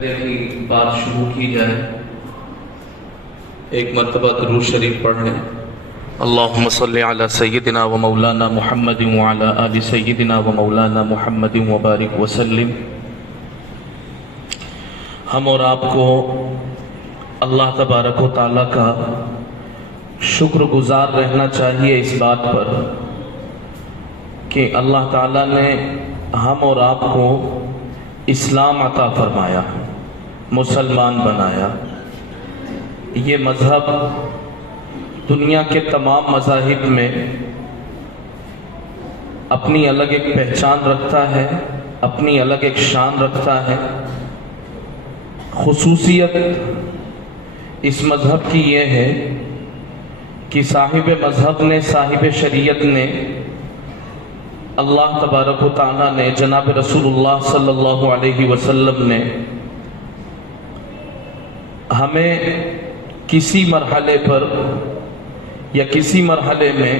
کی بات شروع کی جائے، ایک مرتبہ درود شریف پڑھ لیں۔ اللہم صلی علی سیدنا و مولانا محمد وعلی آل سیدنا و مولانا محمد وبارک وسلم۔ ہم اور آپ کو اللہ تبارک و تعالیٰ کا شکر گزار رہنا چاہیے اس بات پر کہ اللہ تعالیٰ نے ہم اور آپ کو اسلام عطا فرمایا، مسلمان بنایا۔ یہ مذہب دنیا کے تمام مذاہب میں اپنی الگ ایک پہچان رکھتا ہے، اپنی الگ ایک شان رکھتا ہے۔ خصوصیت اس مذہب کی یہ ہے کہ صاحب مذہب نے، صاحب شریعت نے، اللہ تبارک و تعالیٰ نے، جناب رسول اللہ صلی اللہ علیہ وسلم نے ہمیں کسی مرحلے پر یا کسی مرحلے میں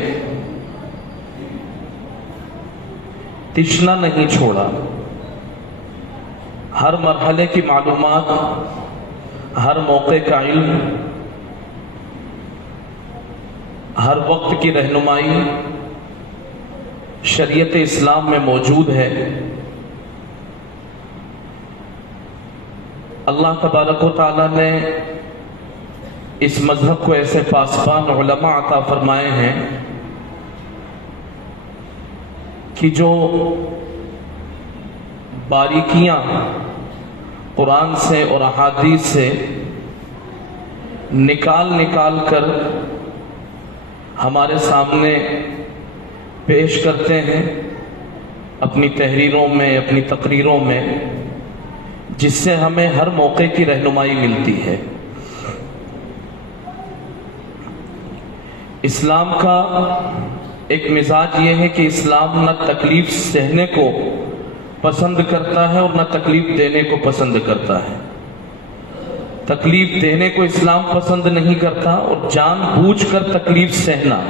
تشنا نہیں چھوڑا۔ ہر مرحلے کی معلومات، ہر موقع کا علم، ہر وقت کی رہنمائی شریعت اسلام میں موجود ہے۔ اللہ تبارک و تعالیٰ نے اس مذہب کو ایسے پاسبان علماء عطا فرمائے ہیں کہ جو باریکیاں قرآن سے اور احادیث سے نکال کر ہمارے سامنے پیش کرتے ہیں اپنی تحریروں میں، اپنی تقریروں میں، جس سے ہمیں ہر موقع کی رہنمائی ملتی ہے۔ اسلام کا ایک مزاج یہ ہے کہ اسلام نہ تکلیف سہنے کو پسند کرتا ہے اور نہ تکلیف دینے کو پسند کرتا ہے۔ تکلیف دینے کو اسلام پسند نہیں کرتا، اور جان بوجھ کر تکلیف سہنا،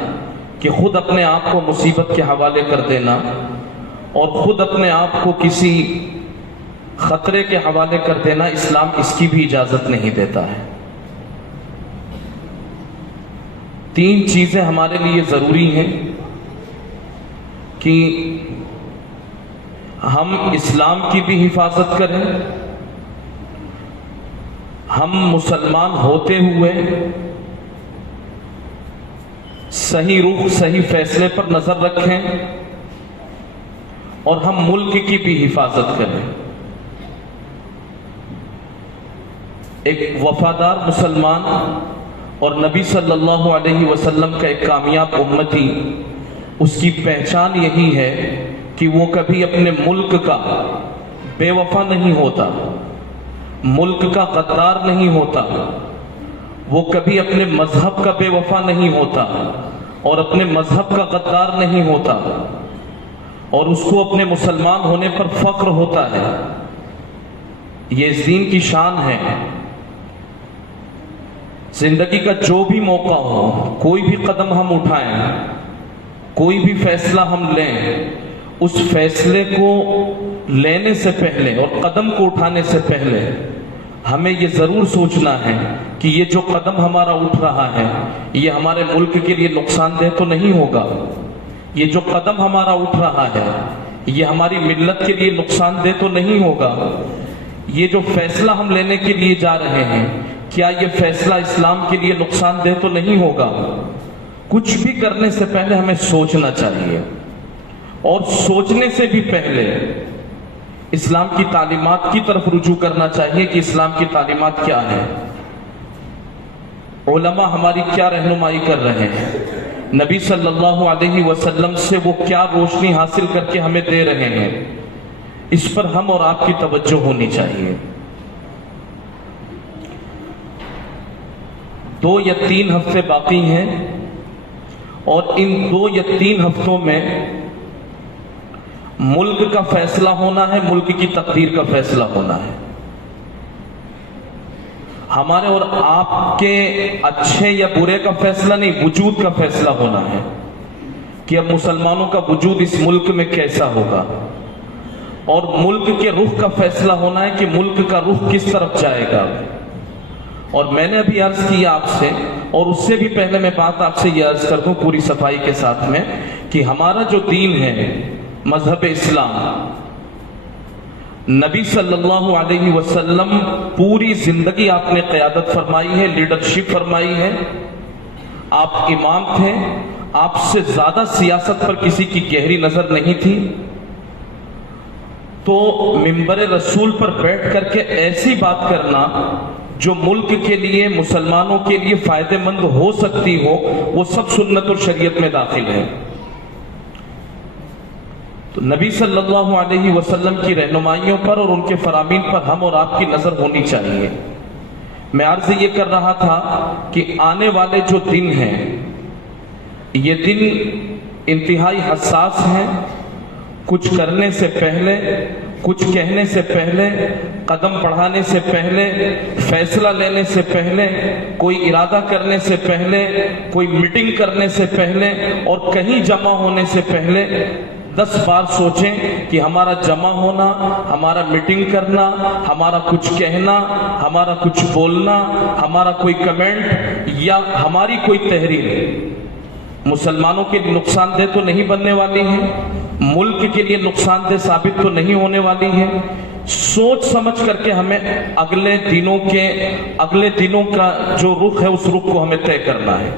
کہ خود اپنے آپ کو مصیبت کے حوالے کر دینا اور خود اپنے آپ کو کسی خطرے کے حوالے کر دینا، اسلام اس کی بھی اجازت نہیں دیتا ہے۔ تین چیزیں ہمارے لیے ضروری ہیں کہ ہم اسلام کی بھی حفاظت کریں، ہم مسلمان ہوتے ہوئے صحیح رخ، صحیح فیصلے پر نظر رکھیں، اور ہم ملک کی بھی حفاظت کریں۔ ایک وفادار مسلمان اور نبی صلی اللہ علیہ وسلم کا ایک کامیاب امتی، اس کی پہچان یہی ہے کہ وہ کبھی اپنے ملک کا بے وفا نہیں ہوتا، ملک کا غدار نہیں ہوتا، وہ کبھی اپنے مذہب کا بے وفا نہیں ہوتا اور اپنے مذہب کا غدار نہیں ہوتا، اور اس کو اپنے مسلمان ہونے پر فخر ہوتا ہے۔ یہ اس دین کی شان ہے۔ زندگی کا جو بھی موقع ہو، کوئی بھی قدم ہم اٹھائیں، کوئی بھی فیصلہ ہم لیں، اس فیصلے کو لینے سے پہلے اور قدم کو اٹھانے سے پہلے ہمیں یہ ضرور سوچنا ہے کہ یہ جو قدم ہمارا اٹھ رہا ہے، یہ ہمارے ملک کے لیے نقصان دہ تو نہیں ہوگا؟ یہ جو قدم ہمارا اٹھ رہا ہے، یہ ہماری ملت کے لیے نقصان دہ تو نہیں ہوگا؟ یہ جو فیصلہ ہم لینے کے لیے جا رہے ہیں، کیا یہ فیصلہ اسلام کے لیے نقصان دہ تو نہیں ہوگا؟ کچھ بھی کرنے سے پہلے ہمیں سوچنا چاہیے، اور سوچنے سے بھی پہلے اسلام کی تعلیمات کی طرف رجوع کرنا چاہیے کہ اسلام کی تعلیمات کیا ہیں، علماء ہماری کیا رہنمائی کر رہے ہیں، نبی صلی اللہ علیہ وسلم سے وہ کیا روشنی حاصل کر کے ہمیں دے رہے ہیں۔ اس پر ہم اور آپ کی توجہ ہونی چاہیے۔ 2 یا 3 ہفتے باقی ہیں، اور ان 2 یا 3 ہفتوں میں ملک کا فیصلہ ہونا ہے، ملک کی تقدیر کا فیصلہ ہونا ہے۔ ہمارے اور آپ کے اچھے یا برے کا فیصلہ نہیں، وجود کا فیصلہ ہونا ہے کہ اب مسلمانوں کا وجود اس ملک میں کیسا ہوگا۔ اور ملک کے رخ کا فیصلہ ہونا ہے کہ ملک کا رخ کس طرف جائے گا. اور میں نے ابھی عرض کیا آپ سے، اور اس سے بھی پہلے میں بات آپ سے یہ عرض کر دوں پوری صفائی کے ساتھ میں، کہ ہمارا جو دین ہے مذہب اسلام، نبی صلی اللہ علیہ وسلم پوری زندگی آپ نے قیادت فرمائی ہے، لیڈرشپ فرمائی ہے. آپ امام تھے، آپ سے زیادہ سیاست پر کسی کی گہری نظر نہیں تھی. تو منبر رسول پر بیٹھ کر کے ایسی بات کرنا جو ملک کے لیے، مسلمانوں کے لیے فائدہ مند ہو سکتی ہو، وہ سب سنت اور شریعت میں داخل ہے. تو نبی صلی اللہ علیہ وسلم کی رہنمائیوں پر اور ان کے فرامین پر ہم اور آپ کی نظر ہونی چاہیے. میں عرض یہ کر رہا تھا کہ آنے والے جو دن ہیں، یہ دن انتہائی حساس ہیں. کچھ کرنے سے پہلے، کچھ کہنے سے پہلے، قدم بڑھانے سے پہلے، فیصلہ لینے سے پہلے، کوئی ارادہ کرنے سے پہلے، کوئی میٹنگ کرنے سے پہلے اور کہیں جمع ہونے سے پہلے 10 بار سوچیں کہ ہمارا جمع ہونا، ہمارا میٹنگ کرنا، ہمارا کچھ کہنا، ہمارا کچھ بولنا، ہمارا کوئی کمنٹ یا ہماری کوئی تحریر مسلمانوں کے لیے نقصان دہ تو نہیں بننے والی ہے، ملک کے لیے نقصان دہ ثابت تو نہیں ہونے والی ہے. سوچ سمجھ کر کے ہمیں اگلے دنوں کا جو رخ ہے اس رخ کو ہمیں طے کرنا ہے.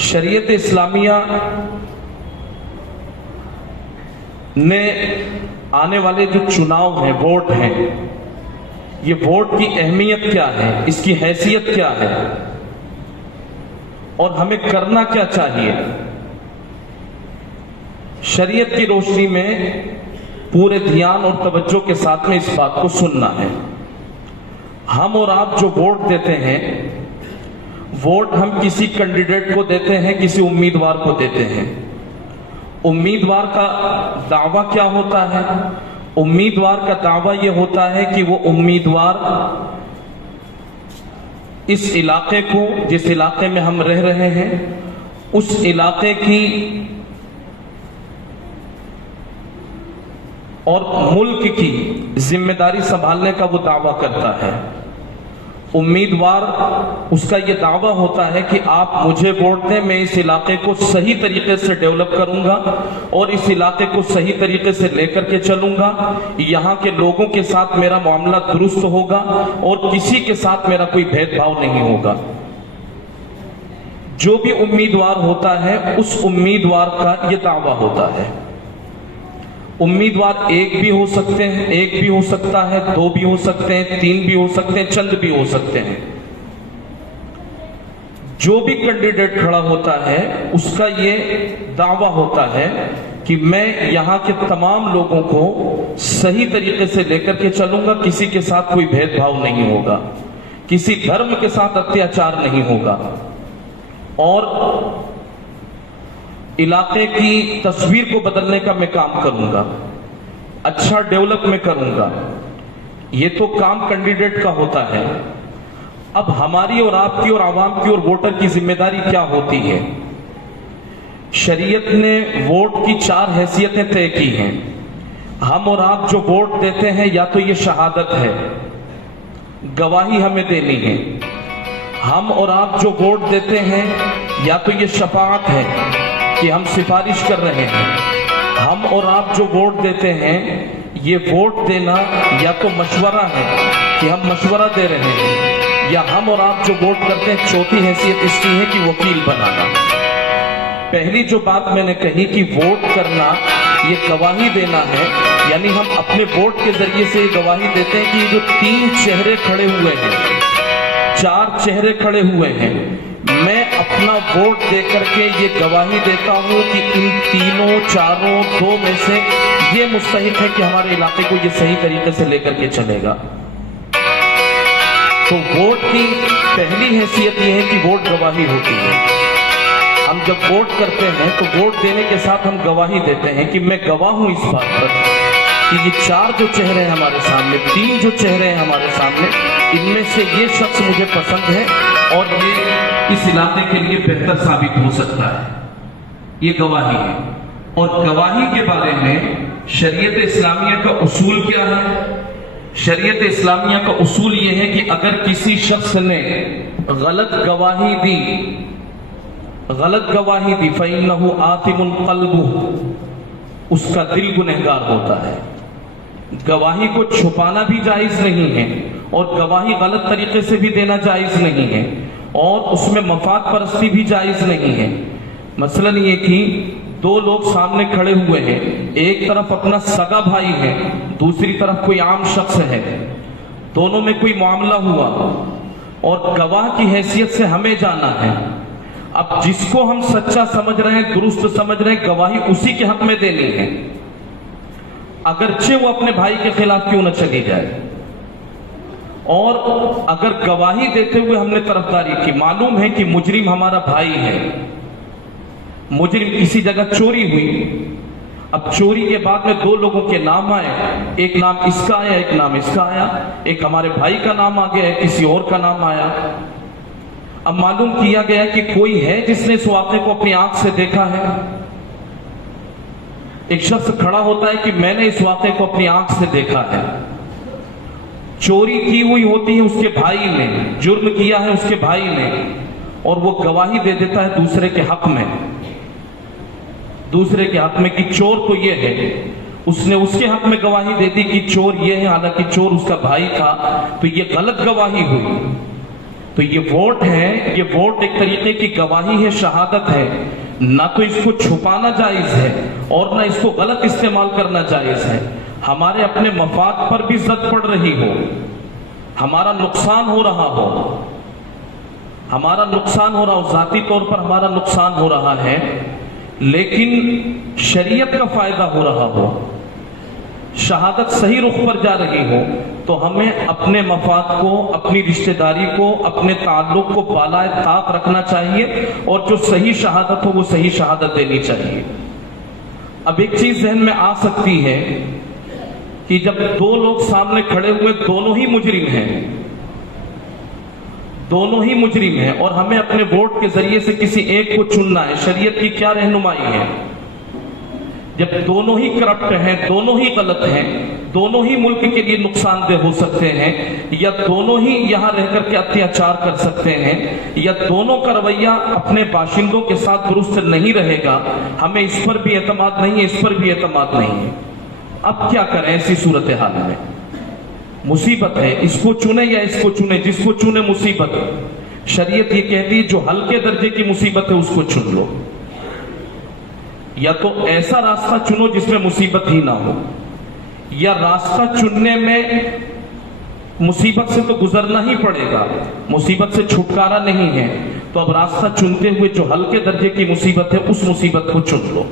شریعت اسلامیہ نے آنے والے جو چناؤ ہیں، ووٹ ہیں، یہ ووٹ کی اہمیت کیا ہے، اس کی حیثیت کیا ہے اور ہمیں کرنا کیا چاہیے. شریعت کی روشنی میں پورے دھیان اور توجہ کے ساتھ میں اس بات کو سننا ہے. ہم اور آپ جو ووٹ دیتے ہیں، ووٹ ہم کسی کینڈیڈیٹ کو دیتے ہیں، کسی امیدوار کو دیتے ہیں. امیدوار کا دعویٰ کیا ہوتا ہے؟ امیدوار کا دعویٰ یہ ہوتا ہے کہ وہ امیدوار اس علاقے کو، جس علاقے میں ہم رہ رہے ہیں، اس علاقے کی اور ملک کی ذمہ داری سنبھالنے کا وہ دعویٰ کرتا ہے. امیدوار اس کا یہ دعویٰ ہوتا ہے کہ آپ مجھے ووٹ دیں، میں اس علاقے کو صحیح طریقے سے ڈیولپ کروں گا اور اس علاقے کو صحیح طریقے سے لے کر کے چلوں گا. یہاں کے لوگوں کے ساتھ میرا معاملہ درست ہوگا اور کسی کے ساتھ میرا کوئی بھید بھاؤ نہیں ہوگا. جو بھی امیدوار ہوتا ہے اس امیدوار کا یہ دعویٰ ہوتا ہے. امیدوار ایک بھی ہو سکتے ہیں، ایک بھی ہو سکتا ہے، 2 بھی ہو سکتے ہیں، 3 بھی ہو سکتے ہیں، چند بھی ہو سکتے ہیں. جو بھی کینڈیڈیٹ کھڑا ہوتا ہے اس کا یہ دعویٰ ہوتا ہے کہ میں یہاں کے تمام لوگوں کو صحیح طریقے سے لے کر کے چلوں گا، کسی کے ساتھ کوئی بھید بھاؤ نہیں ہوگا، کسی دھرم کے ساتھ اتیاچار نہیں ہوگا اور علاقے کی تصویر کو بدلنے کا میں کام کروں گا، اچھا ڈیولپ میں کروں گا. یہ تو کام کینڈیڈیٹ کا ہوتا ہے. اب ہماری اور آپ کی اور عوام کی اور ووٹر کی ذمہ داری کیا ہوتی ہے؟ شریعت نے ووٹ کی 4 حیثیتیں طے کی ہیں. ہم اور آپ جو ووٹ دیتے ہیں یا تو یہ شہادت ہے، گواہی ہمیں دینی ہے. ہم اور آپ جو ووٹ دیتے ہیں یا تو یہ شفاعت ہے کہ ہم سفارش کر رہے ہیں. ہم اور آپ جو ووٹ دیتے ہیں یہ ووٹ دینا یا تو مشورہ ہے کہ ہم مشورہ دے رہے ہیں، یا ہم اور آپ جو ووٹ کرتے ہیں 4تھی حیثیت اس کی ہے کہ وکیل بنانا. پہلی جو بات میں نے کہی کہ ووٹ کرنا یہ گواہی دینا ہے، یعنی ہم اپنے ووٹ کے ذریعے سے یہ گواہی دیتے ہیں کہ یہ جو 3 چہرے کھڑے ہوئے ہیں، 4 چہرے کھڑے ہوئے ہیں، میں اپنا ووٹ دے کر کے یہ گواہی دیتا ہوں کہ ان تینوں، چاروں، 2 میں سے یہ مستحق ہے کہ ہمارے علاقے کو یہ صحیح طریقے سے لے کر کے چلے گا. تو ووٹ کی پہلی حیثیت یہ ہے کہ ووٹ گواہی ہوتی ہے. ہم جب ووٹ کرتے ہیں تو ووٹ دینے کے ساتھ ہم گواہی دیتے ہیں کہ میں گواہ ہوں اس بات پر کہ یہ 4 جو چہرے ہیں ہمارے سامنے، 3 جو چہرے ہیں ہمارے سامنے، ان میں سے یہ شخص مجھے پسند ہے اور یہ اس علاقے کے لیے بہتر ثابت ہو سکتا ہے. یہ گواہی ہے. اور گواہی کے بارے میں شریعت اسلامیہ کا اصول کیا ہے؟ شریعت اسلامیہ کا اصول یہ ہے کہ اگر کسی شخص نے غلط گواہی دی فَإِنَّهُ آثِمٌ قَلْبُهُ، اس کا دل گنہگار ہوتا ہے۔ گواہی کو چھپانا بھی جائز نہیں ہے اور گواہی غلط طریقے سے بھی دینا جائز نہیں ہے اور اس میں مفاد پرستی بھی جائز نہیں ہے۔ مثلا یہ کہ دو لوگ سامنے کھڑے ہوئے ہیں، ایک طرف اپنا سگا بھائی ہے، دوسری طرف کوئی عام شخص ہے، دونوں میں کوئی معاملہ ہوا اور گواہ کی حیثیت سے ہمیں جانا ہے۔ اب جس کو ہم سچا سمجھ رہے ہیں، درست سمجھ رہے ہیں، گواہی اسی کے حق میں دینی ہے، اگرچہ وہ اپنے بھائی کے خلاف کیوں نہ چلی جائے۔ اور اگر گواہی دیتے ہوئے ہم نے طرفداری کی، معلوم ہے کہ مجرم ہمارا بھائی ہے، مجرم کسی جگہ چوری ہوئی، اب چوری کے بعد میں دو لوگوں کے نام آئے، ایک نام اس کا آیا، ایک نام اس کا آیا، ایک ہمارے بھائی کا نام آ گیا، کسی اور کا نام آیا۔ اب معلوم کیا گیا کہ کوئی ہے جس نے اس واقعے کو اپنی آنکھ سے دیکھا ہے۔ ایک شخص کھڑا ہوتا ہے کہ میں نے اس واقعے کو اپنی آنکھ سے دیکھا ہے۔ چوری کی ہوئی ہوتی ہے اس کے بھائی نے، جرم کیا ہے اس کے بھائی نے، اور وہ گواہی دے دیتا ہے دوسرے کے حق میں، کہ چور تو یہ ہے، اس نے اس کے حق میں گواہی دے دی کہ چور یہ ہے، حالانکہ چور اس کا بھائی تھا، تو یہ غلط گواہی ہوئی۔ تو یہ ووٹ ہے، یہ ووٹ ایک طریقے کی گواہی ہے، شہادت ہے، نہ تو اس کو چھپانا جائز ہے اور نہ اس کو غلط استعمال کرنا جائز ہے۔ ہمارے اپنے مفاد پر بھی زد پڑ رہی ہو، ہمارا نقصان ہو رہا ہو، ذاتی طور پر ہمارا نقصان ہو رہا ہے، لیکن شریعت کا فائدہ ہو رہا ہو، شہادت صحیح رخ پر جا رہی ہو، تو ہمیں اپنے مفاد کو، اپنی رشتہ داری کو، اپنے تعلق کو بالائے طاق رکھنا چاہیے اور جو صحیح شہادت ہو وہ صحیح شہادت دینی چاہیے۔ اب ایک چیز ذہن میں آ سکتی ہے کہ جب دو لوگ سامنے کھڑے ہوئے، دونوں ہی مجرم ہیں اور ہمیں اپنے ووٹ کے ذریعے سے کسی ایک کو چننا ہے، شریعت کی کیا رہنمائی ہے؟ جب دونوں ہی کرپٹ ہیں، دونوں ہی غلط ہیں، دونوں ہی ملک کے لیے نقصان دہ ہو سکتے ہیں، یا دونوں ہی یہاں رہ کر کے اتیاچار کر سکتے ہیں، یا دونوں کا رویہ اپنے باشندوں کے ساتھ درست نہیں رہے گا، ہمیں اس پر بھی اعتماد نہیں ہے، اس پر بھی اعتماد نہیں ہے۔ اب کیا کریں ایسی صورتحال میں؟ مصیبت ہے، اس کو چنے یا اس کو چنے، جس کو چنے مصیبت۔ شریعت یہ کہتی ہے جو ہلکے درجے کی مصیبت ہے اس کو چن لو، یا تو ایسا راستہ چنو جس میں مصیبت ہی نہ ہو، یا راستہ چننے میں مصیبت سے تو گزرنا ہی پڑے گا، مصیبت سے چھٹکارا نہیں ہے، تو اب راستہ چنتے ہوئے جو ہلکے درجے کی مصیبت ہے اس مصیبت کو چن لو۔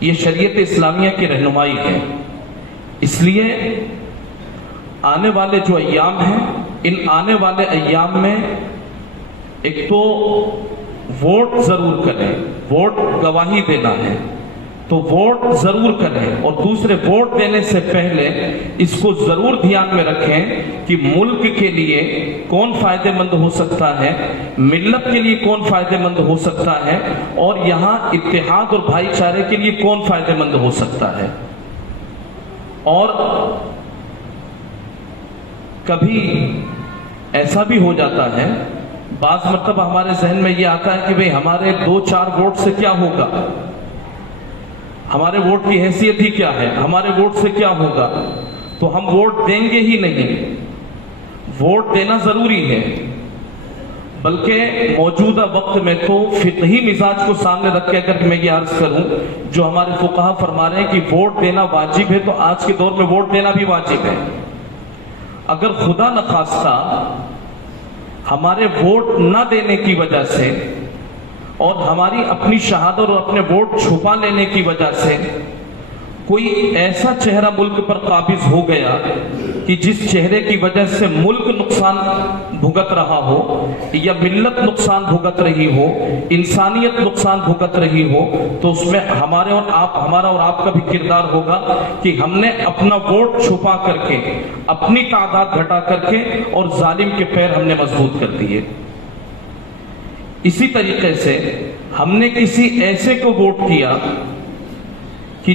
یہ شریعت اسلامیہ کی رہنمائی ہے۔ اس لیے آنے والے جو ایام ہیں، ان آنے والے ایام میں ایک تو ووٹ ضرور کریں، ووٹ گواہی دینا ہے تو ووٹ ضرور کریں، اور دوسرے ووٹ دینے سے پہلے اس کو ضرور دھیان میں رکھیں کہ ملک کے لیے کون فائدہ مند ہو سکتا ہے، ملت کے لیے کون فائدہ مند ہو سکتا ہے، اور یہاں اتحاد اور بھائی چارے کے لیے کون فائدہ مند ہو سکتا ہے۔ اور کبھی ایسا بھی ہو جاتا ہے، بعض مرتبہ ہمارے ذہن میں یہ آتا ہے کہ بھئی ہمارے 2-4 ووٹ سے کیا ہوگا، ہمارے ووٹ کی حیثیت ہی کیا ہے، ہمارے ووٹ سے کیا ہوگا، تو ہم ووٹ دیں گے ہی نہیں۔ ووٹ دینا ضروری ہے، بلکہ موجودہ وقت میں تو فقہی مزاج کو سامنے رکھ کے اگر میں یہ عرض کروں، جو ہمارے فقہا فرما رہے ہیں کہ ووٹ دینا واجب ہے، تو آج کے دور میں ووٹ دینا بھی واجب ہے۔ اگر خدا نخواستہ ہمارے ووٹ نہ دینے کی وجہ سے اور ہماری اپنی شہادت اور اپنے ووٹ چھپا لینے کی وجہ سے کوئی ایسا چہرہ ملک پر قابض ہو گیا کہ جس چہرے کی وجہ سے ملک نقصان بھگت رہا ہو، یا ملت نقصان بھگت رہی ہو، انسانیت نقصان بھگت رہی ہو، تو اس میں ہمارا اور آپ کا بھی کردار ہوگا کہ ہم نے اپنا ووٹ چھپا کر کے، اپنی تعداد گھٹا کر کے، اور ظالم کے پیر ہم نے مضبوط کر دیے۔ اسی طریقے سے ہم نے کسی ایسے کو ووٹ کیا کہ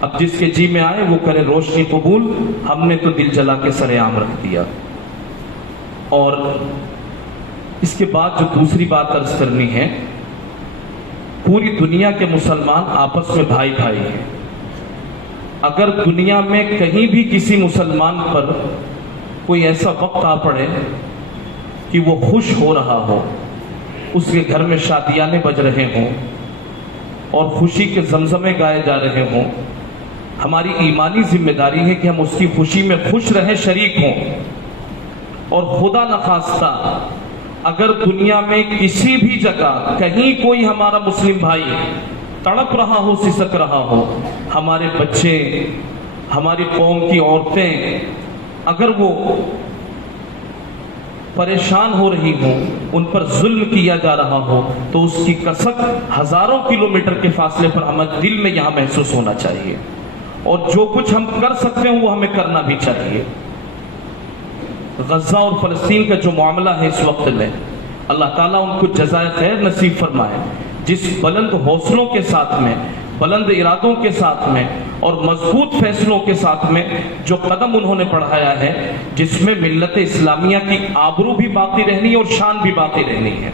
اب جس کے جی میں آئے وہ کرے روشنی قبول، ہم نے تو دل جلا کے سر عام رکھ دیا۔ اور اس کے بعد جو دوسری بات عرض کرنی ہے، پوری دنیا کے مسلمان آپس میں بھائی بھائی ہیں۔ اگر دنیا میں کہیں بھی کسی مسلمان پر کوئی ایسا وقت آ پڑے کہ وہ خوش ہو رہا ہو، اس کے گھر میں شادیانے بج رہے ہوں اور خوشی کے زمزمے گائے جا رہے ہوں، ہماری ایمانی ذمہ داری ہے کہ ہم اس کی خوشی میں خوش رہیں، شریک ہوں۔ اور خدا نخواستہ اگر دنیا میں کسی بھی جگہ کہیں کوئی ہمارا مسلم بھائی تڑپ رہا ہو، سسک رہا ہو، ہمارے بچے، ہماری قوم کی عورتیں اگر وہ پریشان ہو رہی ہوں، ان پر ظلم کیا جا رہا ہو، تو اس کی کسک ہزاروں کلومیٹر کے فاصلے پر ہمارے دل میں یہاں محسوس ہونا چاہیے، اور جو کچھ ہم کر سکتے ہیں وہ ہمیں کرنا بھی چاہیے۔ غزہ اور فلسطین کا جو معاملہ ہے اس وقت میں، اللہ تعالیٰ ان کو جزائے خیر نصیب فرمائے، جس بلند حوصلوں کے ساتھ میں، بلند ارادوں کے ساتھ میں اور مضبوط فیصلوں کے ساتھ میں جو قدم انہوں نے بڑھایا ہے، جس میں ملت اسلامیہ کی آبرو بھی باقی رہنی ہے اور شان بھی باقی رہنی ہے۔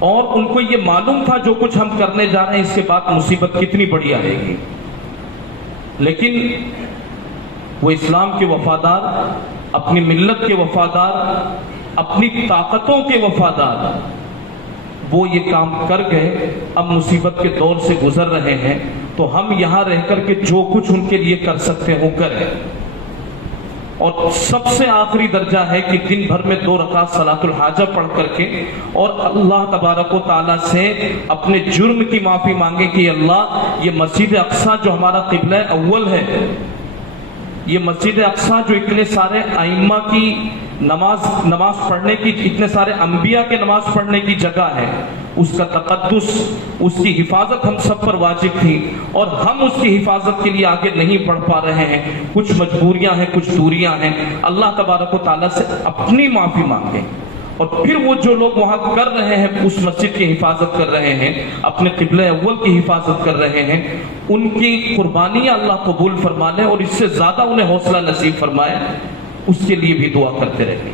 اور ان کو یہ معلوم تھا جو کچھ ہم کرنے جا رہے ہیں اس کے بعد مصیبت کتنی بڑی آئے گی، لیکن وہ اسلام کے وفادار، اپنی ملت کے وفادار، اپنی طاقتوں کے وفادار، وہ یہ کام کر گئے۔ اب مصیبت کے دور سے گزر رہے ہیں، تو ہم یہاں رہ کر کے جو کچھ ان کے لیے کر سکتے ہوں کریں۔ اور سب سے آخری درجہ ہے کہ دن بھر میں 2 رکعت صلاۃ الحاجہ پڑھ کر کے اور اللہ تبارک و تعالیٰ سے اپنے جرم کی معافی مانگے کہ اللہ، یہ مسجد اقصیٰ جو ہمارا قبلہ اول ہے، یہ مسجد اقصیٰ جو اتنے سارے ائمہ کی نماز پڑھنے کی، اتنے سارے انبیاء کے نماز پڑھنے کی جگہ ہے، اس کا تقدس، اس کی حفاظت ہم سب پر واجب تھی، اور ہم اس کی حفاظت کے لیے آگے نہیں بڑھ پا رہے ہیں، کچھ مجبوریاں ہیں، کچھ دوریاں ہیں۔ اللہ تبارک و تعالیٰ سے اپنی معافی مانگیں، اور پھر وہ جو لوگ وہاں کر رہے ہیں، اس مسجد کی حفاظت کر رہے ہیں، اپنے قبلہ اول کی حفاظت کر رہے ہیں، ان کی قربانیاں اللہ قبول فرما لے اور اس سے زیادہ انہیں حوصلہ نصیب فرمائے، اس کے لیے بھی دعا کرتے رہیں۔